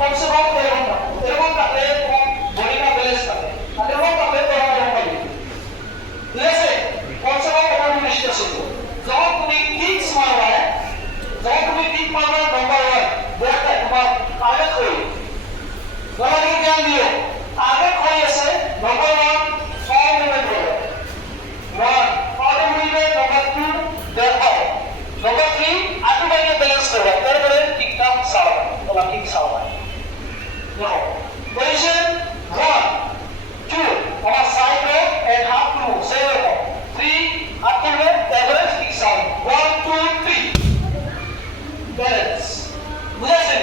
কমসে কম এরকম থাকলে তোমার বডিটা ব্যালেন্স থাকে আর এরকম থাকলে তোমার এরকম পাবে ঠিক আছে কমসে কম এটা জিনিসটা শিখো যখন তুমি কিক্স মারবা যখন তুমি কিক মারবা নাম্বার 1 দেখতে তোমার আগে কই বলা দিকে ধ্যান দিও আগে কই আছে নাম্বার 1 ফর্ম মুভমেন্ট করবে 1 ফর্ম মুভমেন্ট নাম্বার 2 দেখো নাম্বার 3 আটু বাইকে ব্যালেন্স করবে তারপরে কিকটা সারা তোলা কিক সারা দেখো পজিশন 1 2 আমার side row end half two সেই রকম 3 হাত তুলবে এভারেজ কিক সাউন্ড 1 2 3 ব্যালেন্স বুঝাইছে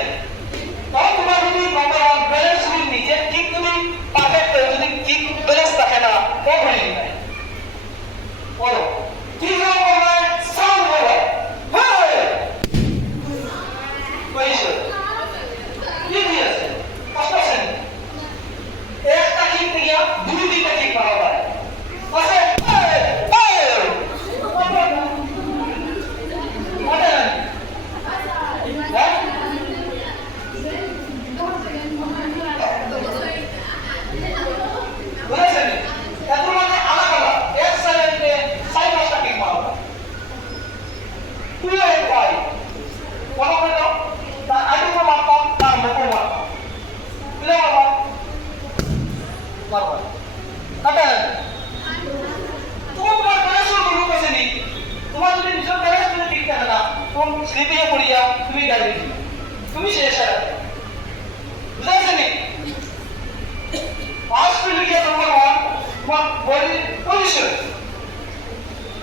তখন তোমার যদি নাম্বার 1 ব্যালেন্স যদি নিচে ঠিক তুমি পারফেক্ট যদি কিক ব্যালেন্স থাকে না তখন নাই বলো কি হবে সাউন্ড হবে হ্যাঁ পজিশন কি দিয়েছে 5% একটা কিক থেকে দুই তিনটা কিক মারা যায় পাশে স্লিপিয়ে পড়িয়া তুমি গাড়ি তুমি শেষ আর বুঝাইছে নি ফার্স্ট লিখে নাম্বার 1 তোমার বডি পজিশন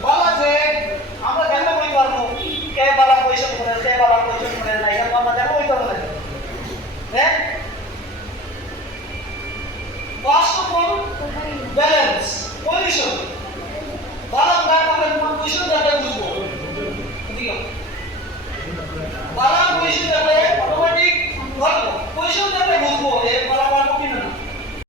বলা যে আমরা দেখতে কই পারবো কে বালা পজিশন করে কে বালা পজিশন করে না এটা আমরা দেখো কই পারবো হ্যাঁ first of all balance position বালা না করে